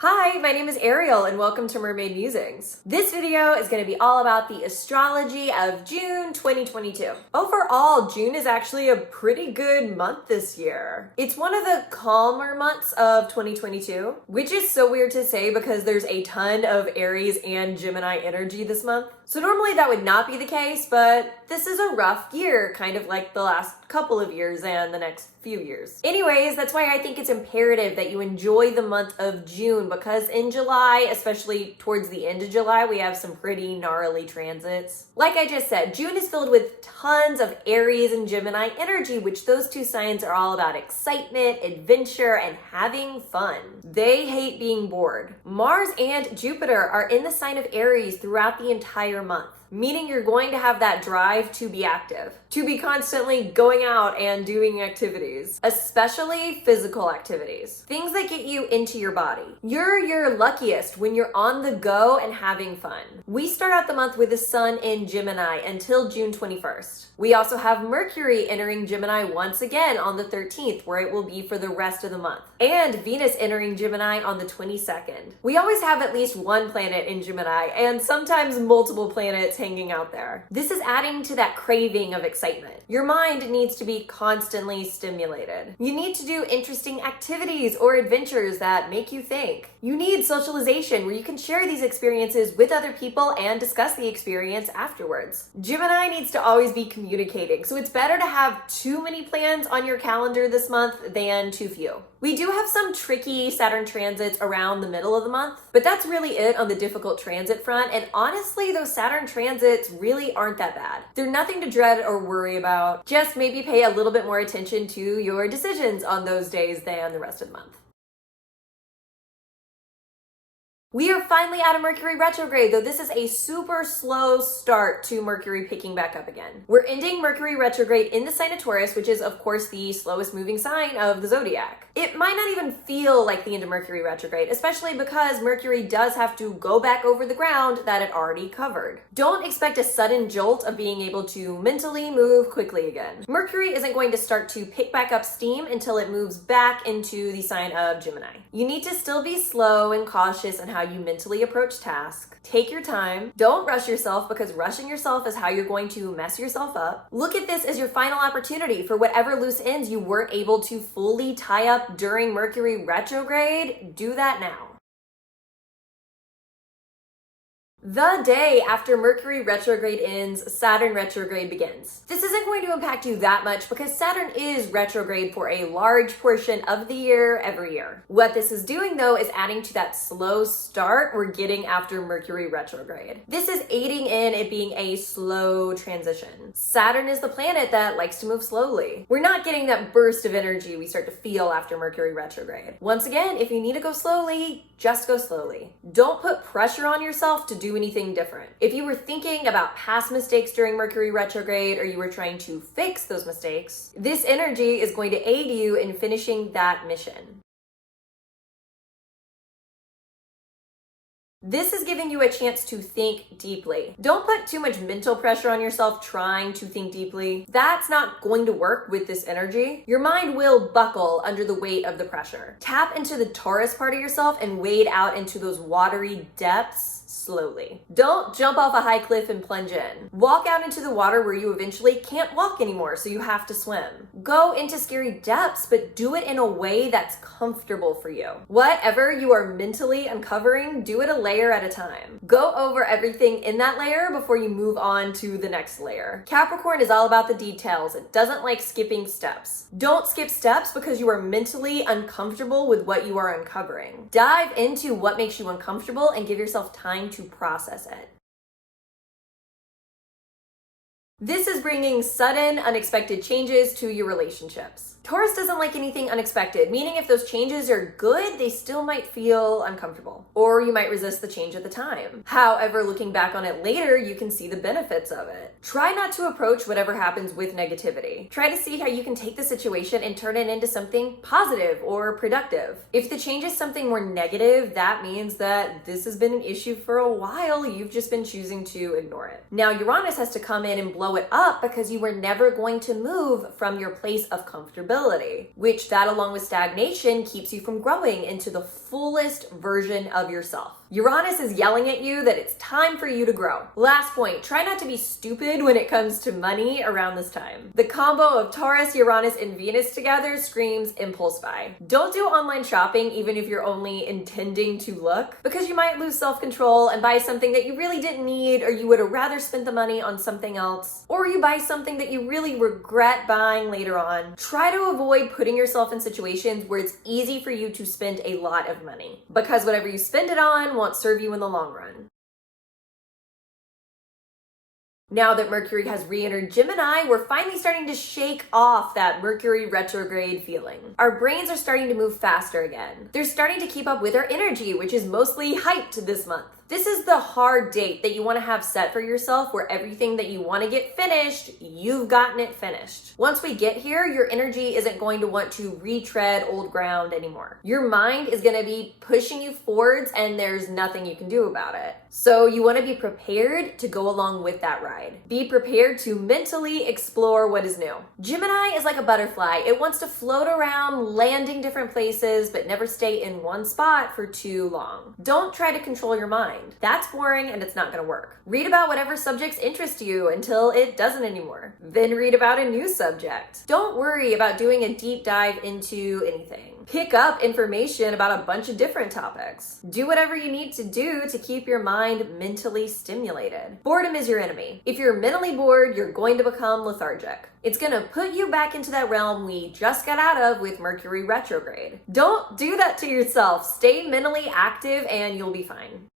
Hi, my name is Ariel and welcome to Mermaid Musings. This video is going to be all about the astrology of June 2022. Overall, June is actually a pretty good month this year. It's one of the calmer months of 2022, which is so weird to say because there's a ton of Aries and Gemini energy this month. So normally that would not be the case, but this is a rough year, kind of like the last couple of years and the next few years. Anyways, that's why I think it's imperative that you enjoy the month of June, because in July, especially towards the end of July, we have some pretty gnarly transits. Like I just said, June is filled with tons of Aries and Gemini energy, which those two signs are all about excitement, adventure, and having fun. They hate being bored. Mars and Jupiter are in the sign of Aries throughout the entire month, meaning you're going to have that drive to be active, to be constantly going out and doing activities, especially physical activities, things that get you into your body. You're your luckiest when you're on the go and having fun. We start out the month with the sun in Gemini until June 21st. We also have Mercury entering Gemini once again on the 13th, where it will be for the rest of the month, and Venus entering Gemini on the 22nd. We always have at least one planet in Gemini and sometimes multiple planets hanging out there. This is adding to that craving of excitement. Your mind needs to be constantly stimulated. You need to do interesting activities or adventures that make you think. You need socialization where you can share these experiences with other people and discuss the experience afterwards. Gemini needs to always be communicating, so it's better to have too many plans on your calendar this month than too few. We do have some tricky Saturn transits around the middle of the month, but that's really it on the difficult transit front, and honestly, those Saturn transits really aren't that bad. They're nothing to dread or worry about. Just maybe pay a little bit more attention to your decisions on those days than the rest of the month. We are finally out of Mercury retrograde, though this is a super slow start to Mercury picking back up again. We're ending Mercury retrograde in the sign of Taurus, which is of course the slowest moving sign of the zodiac. It might not even feel like the end of Mercury retrograde, especially because Mercury does have to go back over the ground that it already covered. Don't expect a sudden jolt of being able to mentally move quickly again. Mercury isn't going to start to pick back up steam until it moves back into the sign of Gemini. You need to still be slow and cautious in how you mentally approach tasks. Take your time. Don't rush yourself, because rushing yourself is how you're going to mess yourself up. Look at this as your final opportunity for whatever loose ends you weren't able to fully tie up during Mercury retrograde. Do that now. The day after Mercury retrograde ends, Saturn retrograde begins. This isn't going to impact you that much because Saturn is retrograde for a large portion of the year every year. What this is doing though is adding to that slow start we're getting after Mercury retrograde. This is aiding in it being a slow transition. Saturn is the planet that likes to move slowly. We're not getting that burst of energy we start to feel after Mercury retrograde. Once again, if you need to go slowly, just go slowly. Don't put pressure on yourself to do anything different. If you were thinking about past mistakes during Mercury retrograde, or you were trying to fix those mistakes, this energy is going to aid you in finishing that mission. This is giving you a chance to think deeply. Don't put too much mental pressure on yourself trying to think deeply. That's not going to work with this energy. Your mind will buckle under the weight of the pressure. Tap into the Taurus part of yourself and wade out into those watery depths slowly. Don't jump off a high cliff and plunge in. Walk out into the water where you eventually can't walk anymore, so you have to swim. Go into scary depths, but do it in a way that's comfortable for you. Whatever you are mentally uncovering, do it a layer at a time. Go over everything in that layer before you move on to the next layer. Capricorn is all about the details. It doesn't like skipping steps. Don't skip steps because you are mentally uncomfortable with what you are uncovering. Dive into what makes you uncomfortable and give yourself time to process it. This is bringing sudden, unexpected changes to your relationships. Taurus doesn't like anything unexpected, meaning if those changes are good, they still might feel uncomfortable, or you might resist the change at the time. However, looking back on it later, you can see the benefits of it. Try not to approach whatever happens with negativity. Try to see how you can take the situation and turn it into something positive or productive. If the change is something more negative, that means that this has been an issue for a while. You've just been choosing to ignore it. Now, Uranus has to come in and blow it up because you were never going to move from your place of comfortability stability, which that along with stagnation keeps you from growing into the fullest version of yourself. Uranus is yelling at you that it's time for you to grow. Last point, try not to be stupid when it comes to money around this time. The combo of Taurus, Uranus, and Venus together screams impulse buy. Don't do online shopping even if you're only intending to look, because you might lose self-control and buy something that you really didn't need, or you would have rather spent the money on something else, or you buy something that you really regret buying later on. Try to avoid putting yourself in situations where it's easy for you to spend a lot of money, because whatever you spend it on won't serve you in the long run. Now that Mercury has re-entered Gemini, we're finally starting to shake off that Mercury retrograde feeling. Our brains are starting to move faster again. They're starting to keep up with our energy, which is mostly hyped this month. This is the hard date that you want to have set for yourself, where everything that you want to get finished, you've gotten it finished. Once we get here, your energy isn't going to want to retread old ground anymore. Your mind is going to be pushing you forwards, and there's nothing you can do about it. So you want to be prepared to go along with that ride. Be prepared to mentally explore what is new. Gemini is like a butterfly. It wants to float around, landing different places, but never stay in one spot for too long. Don't try to control your mind. That's boring and it's not going to work. Read about whatever subjects interest you until it doesn't anymore. Then read about a new subject. Don't worry about doing a deep dive into anything. Pick up information about a bunch of different topics. Do whatever you need to do to keep your mind mentally stimulated. Boredom is your enemy. If you're mentally bored, you're going to become lethargic. It's going to put you back into that realm we just got out of with Mercury retrograde. Don't do that to yourself. Stay mentally active and you'll be fine.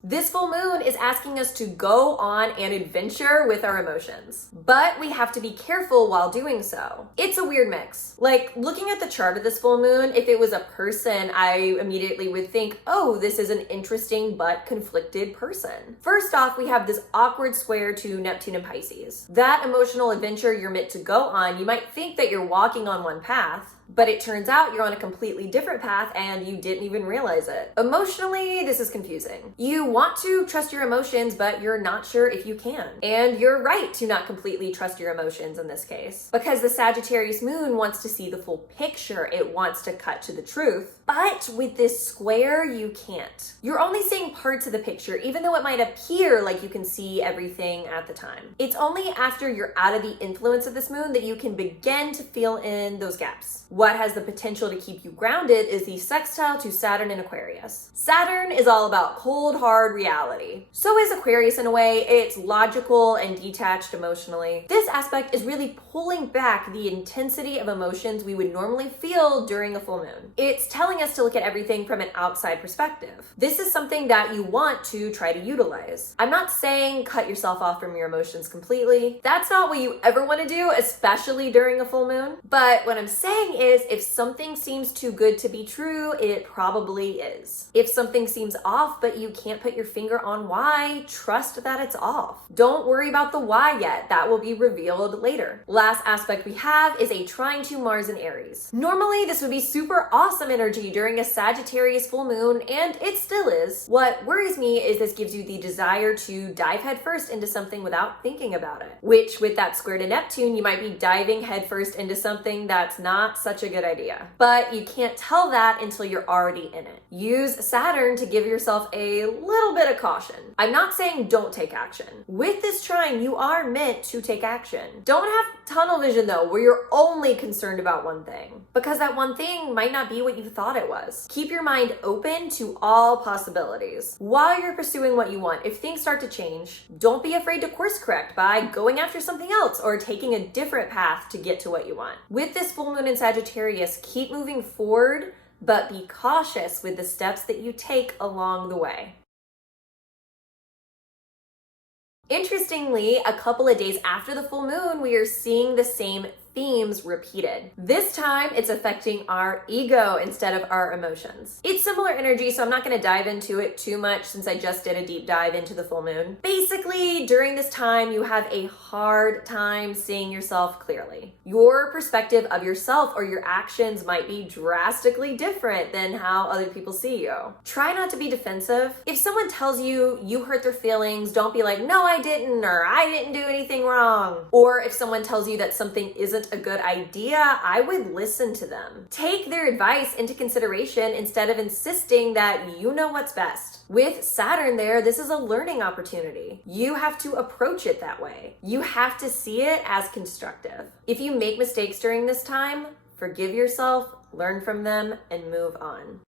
This full moon is asking us to go on an adventure with our emotions, but we have to be careful while doing so. It's a weird mix. Like, looking at the chart of this full moon, if it was a person, I immediately would think, oh, this is an interesting but conflicted person. First off, we have this awkward square to Neptune and Pisces. That emotional adventure you're meant to go on, you might think that you're walking on one path, but it turns out you're on a completely different path and you didn't even realize it. Emotionally, this is confusing. You want to trust your emotions, but you're not sure if you can. And you're right to not completely trust your emotions in this case, because the Sagittarius moon wants to see the full picture. It wants to cut to the truth. But with this square, you can't. You're only seeing parts of the picture, even though it might appear like you can see everything at the time. It's only after you're out of the influence of this moon that you can begin to fill in those gaps. What has the potential to keep you grounded is the sextile to Saturn in Aquarius. Saturn is all about cold, hard reality. So is Aquarius in a way. It's logical and detached emotionally. This aspect is really pulling back the intensity of emotions we would normally feel during a full moon. It's telling us to look at everything from an outside perspective. This is something that you want to try to utilize. I'm not saying cut yourself off from your emotions completely. That's not what you ever want to do, especially during a full moon. But what I'm saying is, if something seems too good to be true, it probably is. If something seems off, but you can't put your finger on why, trust that it's off. Don't worry about the why yet. That will be revealed later. Last aspect we have is a trine to Mars in Aries. Normally, this would be super awesome energy during a Sagittarius full moon, and it still is. What worries me is this gives you the desire to dive headfirst into something without thinking about it, which with that square to Neptune, you might be diving headfirst into something that's not such a good idea. But you can't tell that until you're already in it. Use Saturn to give yourself a little bit of caution. I'm not saying don't take action. With this trine, you are meant to take action. Don't have tunnel vision though, where you're only concerned about one thing, because that one thing might not be what you thought it was. Keep your mind open to all possibilities. While you're pursuing what you want, if things start to change, don't be afraid to course correct by going after something else or taking a different path to get to what you want. With this full moon in Sagittarius, keep moving forward, but be cautious with the steps that you take along the way. Interestingly, a couple of days after the full moon, we are seeing the same themes repeated. This time, it's affecting our ego instead of our emotions. It's similar energy, so I'm not going to dive into it too much since I just did a deep dive into the full moon. Basically, during this time, you have a hard time seeing yourself clearly. Your perspective of yourself or your actions might be drastically different than how other people see you. Try not to be defensive. If someone tells you you hurt their feelings, don't be like, no, I didn't, or I didn't do anything wrong. Or if someone tells you that something isn't a good idea, I would listen to them. Take their advice into consideration instead of insisting that you know what's best. With Saturn there, this is a learning opportunity. You have to approach it that way. You have to see it as constructive. If you make mistakes during this time, forgive yourself, learn from them, and move on.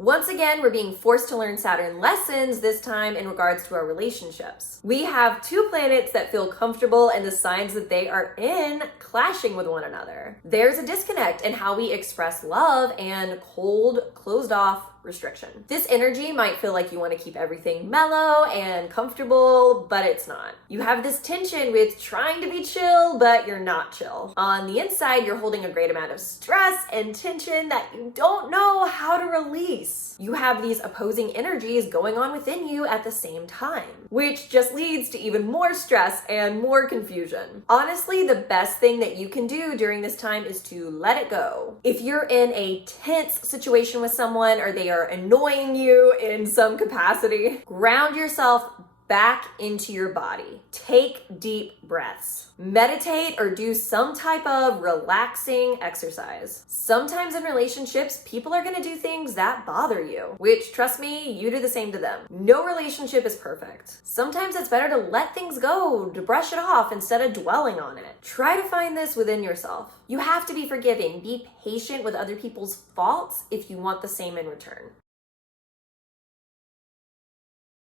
Once again, we're being forced to learn Saturn lessons, this time in regards to our relationships. We have two planets that feel comfortable and the signs that they are in clashing with one another. There's a disconnect in how we express love and cold, closed off restriction. This energy might feel like you want to keep everything mellow and comfortable, but it's not. You have this tension with trying to be chill, but you're not chill. On the inside, you're holding a great amount of stress and tension that you don't know how to release. You have these opposing energies going on within you at the same time, which just leads to even more stress and more confusion. Honestly, the best thing that you can do during this time is to let it go. If you're in a tense situation with someone or they are annoying you in some capacity, ground yourself back into your body. Take deep breaths. Meditate or do some type of relaxing exercise. Sometimes in relationships, people are gonna do things that bother you, which, trust me, you do the same to them. No relationship is perfect. Sometimes it's better to let things go, to brush it off instead of dwelling on it. Try to find this within yourself. You have to be forgiving. Be patient with other people's faults if you want the same in return.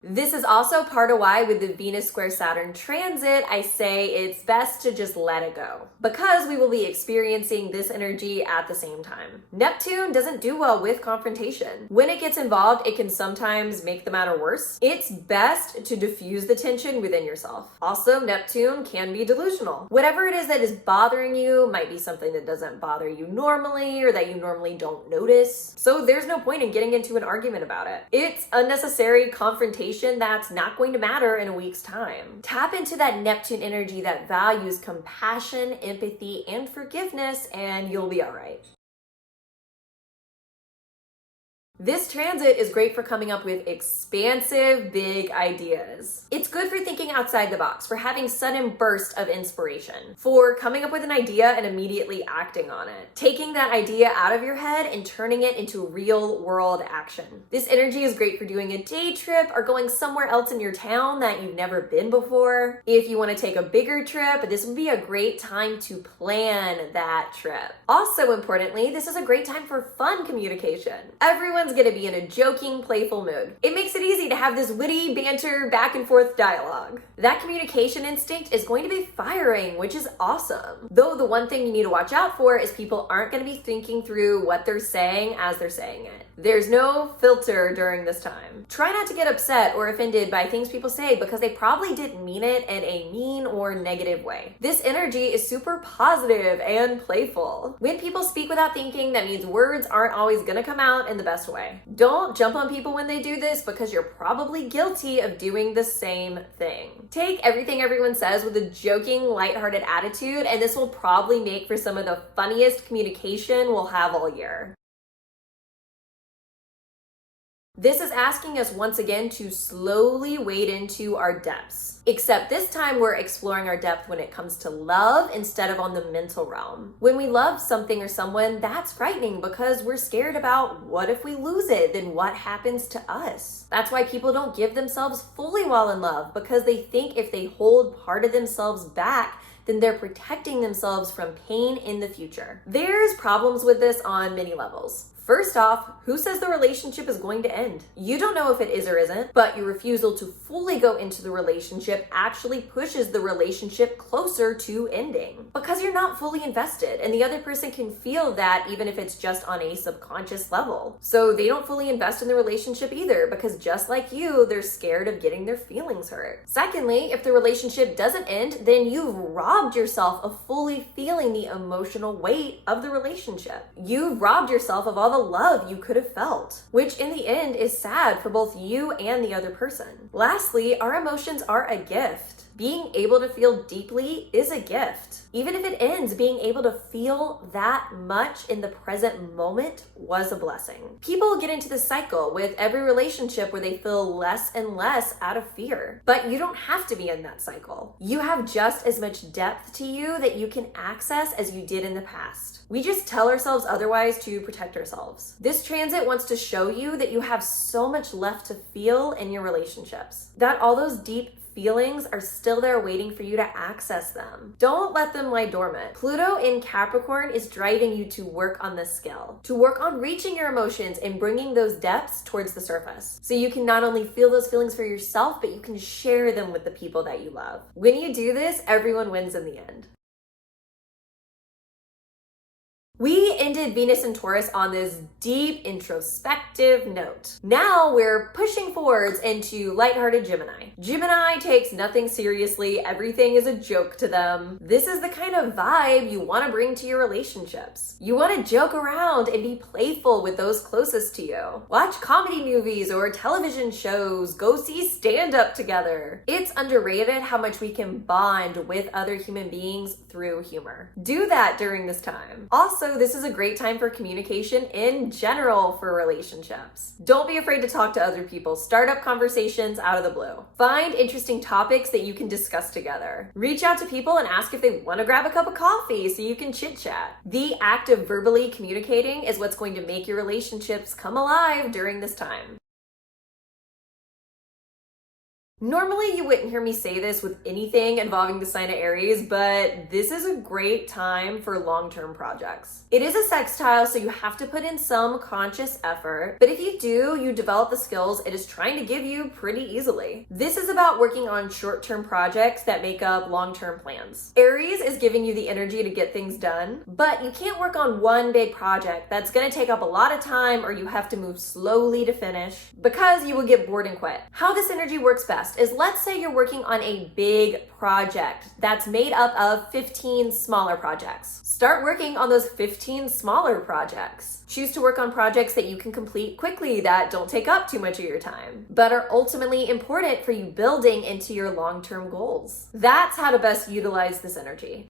This is also part of why with the Venus square Saturn transit, I say it's best to just let it go, because we will be experiencing this energy at the same time. Neptune doesn't do well with confrontation. When it gets involved, it can sometimes make the matter worse. It's best to diffuse the tension within yourself. Also, Neptune can be delusional. Whatever it is that is bothering you might be something that doesn't bother you normally or that you normally don't notice. So there's no point in getting into an argument about it. It's unnecessary confrontation that's not going to matter in a week's time. Tap into that Neptune energy that values compassion, empathy, and forgiveness, and you'll be all right. This transit is great for coming up with expansive, big ideas. It's good for thinking outside the box, for having sudden bursts of inspiration, for coming up with an idea and immediately acting on it, taking that idea out of your head and turning it into real world action. This energy is great for doing a day trip or going somewhere else in your town that you've never been before. If you want to take a bigger trip, this would be a great time to plan that trip. Also importantly, this is a great time for fun communication. Everyone's going to be in a joking, playful mood. It makes it easy to have this witty banter, back and forth dialogue. That communication instinct is going to be firing, which is awesome. Though the one thing you need to watch out for is people aren't going to be thinking through what they're saying as they're saying it. There's no filter during this time. Try not to get upset or offended by things people say because they probably didn't mean it in a mean or negative way. This energy is super positive and playful. When people speak without thinking, that means words aren't always gonna come out in the best way. Don't jump on people when they do this because you're probably guilty of doing the same thing. Take everything everyone says with a joking, lighthearted attitude, and this will probably make for some of the funniest communication we'll have all year. This is asking us once again to slowly wade into our depths. Except this time we're exploring our depth when it comes to love instead of on the mental realm. When we love something or someone, that's frightening because we're scared about what if we lose it, then what happens to us? That's why people don't give themselves fully while in love, because they think if they hold part of themselves back, then they're protecting themselves from pain in the future. There's problems with this on many levels. First off, who says the relationship is going to end? You don't know if it is or isn't, but your refusal to fully go into the relationship actually pushes the relationship closer to ending. Because you're not fully invested, and the other person can feel that even if it's just on a subconscious level. So they don't fully invest in the relationship either, because just like you, they're scared of getting their feelings hurt. Secondly, if the relationship doesn't end, then you've robbed yourself of fully feeling the emotional weight of the relationship. You've robbed yourself of all the love you could have felt, which in the end is sad for both you and the other person. Lastly, our emotions are a gift. Being able to feel deeply is a gift. Even if it ends, being able to feel that much in the present moment was a blessing. People get into this cycle with every relationship where they feel less and less out of fear. But you don't have to be in that cycle. You have just as much depth to you that you can access as you did in the past. We just tell ourselves otherwise to protect ourselves. This transit wants to show you that you have so much left to feel in your relationships, that all those deep feelings are still there waiting for you to access them. Don't let them lie dormant. Pluto in Capricorn is driving you to work on this skill, to work on reaching your emotions and bringing those depths towards the surface. So you can not only feel those feelings for yourself, but you can share them with the people that you love. When you do this, everyone wins in the end. We ended Venus and Taurus on this deep introspective note. Now we're pushing forwards into lighthearted Gemini. Gemini takes nothing seriously. Everything is a joke to them. This is the kind of vibe you want to bring to your relationships. You want to joke around and be playful with those closest to you. Watch comedy movies or television shows. Go see stand-up together. It's underrated how much we can bond with other human beings through humor. Do that during this time. Also, this is a great time for communication in general for relationships. Don't be afraid to talk to other people. Start up conversations out of the blue. Find interesting topics that you can discuss together. Reach out to people and ask if they want to grab a cup of coffee so you can chit chat. The act of verbally communicating is what's going to make your relationships come alive during this time. Normally, you wouldn't hear me say this with anything involving the sign of Aries, but this is a great time for long-term projects. It is a sextile, so you have to put in some conscious effort, but if you do, you develop the skills it is trying to give you pretty easily. This is about working on short-term projects that make up long-term plans. Aries is giving you the energy to get things done, but you can't work on one big project that's going to take up a lot of time, or you have to move slowly to finish because you will get bored and quit. How this energy works best is, let's say you're working on a big project that's made up of 15 smaller projects. Start working on those 15 smaller projects. Choose to work on projects that you can complete quickly, that don't take up too much of your time, but are ultimately important for you building into your long-term goals. That's how to best utilize this energy.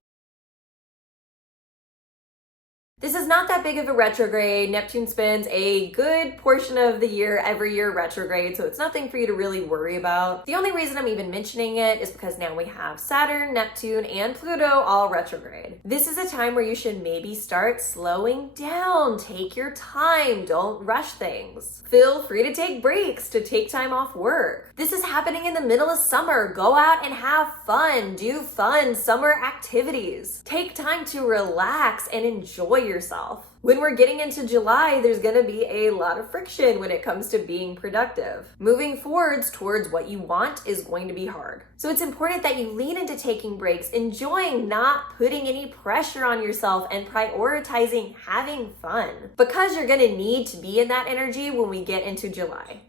This is not that big of a retrograde. Neptune spends a good portion of the year every year retrograde, so it's nothing for you to really worry about. The only reason I'm even mentioning it is because now we have Saturn, Neptune, and Pluto all retrograde. This is a time where you should maybe start slowing down. Take your time. Don't rush things. Feel free to take breaks, to take time off work. This is happening in the middle of summer. Go out and have fun. Do fun summer activities. Take time to relax and enjoy yourself. When we're getting into July, there's going to be a lot of friction when it comes to being productive. Moving forwards towards what you want is going to be hard. So it's important that you lean into taking breaks, enjoying not putting any pressure on yourself, and prioritizing having fun, because you're going to need to be in that energy when we get into July.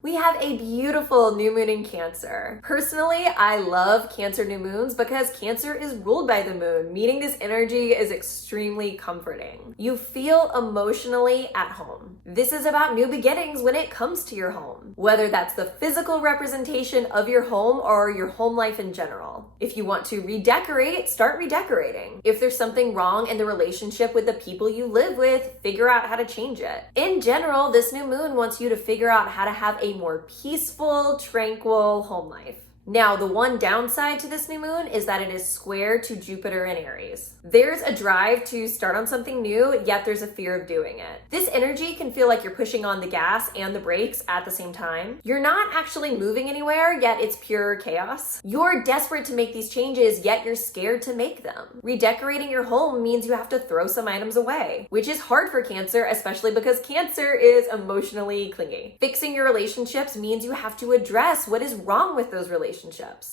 We have a beautiful new moon in Cancer. Personally, I love Cancer new moons because Cancer is ruled by the moon, meaning this energy is extremely comforting. You feel emotionally at home. This is about new beginnings when it comes to your home, whether that's the physical representation of your home or your home life in general. If you want to redecorate, start redecorating. If there's something wrong in the relationship with the people you live with, figure out how to change it. In general, this new moon wants you to figure out how to have a more peaceful, tranquil home life. Now, the one downside to this new moon is that it is square to Jupiter in Aries. There's a drive to start on something new, yet there's a fear of doing it. This energy can feel like you're pushing on the gas and the brakes at the same time. You're not actually moving anywhere, yet it's pure chaos. You're desperate to make these changes, yet you're scared to make them. Redecorating your home means you have to throw some items away, which is hard for Cancer, especially because Cancer is emotionally clingy. Fixing your relationships means you have to address what is wrong with those relationships.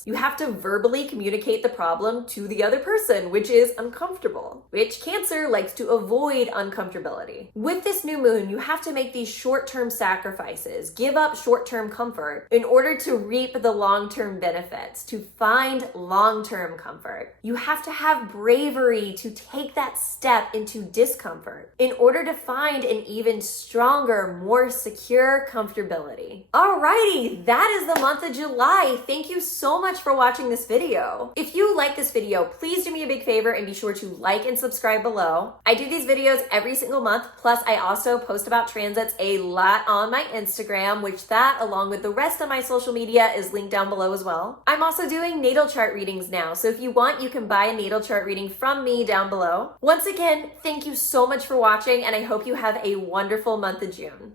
You have to verbally communicate the problem to the other person, which is uncomfortable, which Cancer likes to avoid uncomfortability. With this new moon, you have to make these short-term sacrifices, give up short-term comfort in order to reap the long-term benefits, to find long-term comfort. You have to have bravery to take that step into discomfort in order to find an even stronger, more secure comfortability. Alrighty, that is the month of July. Thank you so much for watching this video. If you like this video, please do me a big favor and be sure to like and subscribe below. I do these videos every single month, plus I also post about transits a lot on my Instagram, which that, along with the rest of my social media, is linked down below as well. I'm also doing natal chart readings now, so if you want, you can buy a natal chart reading from me down below. Once again, thank you so much for watching, and I hope you have a wonderful month of June.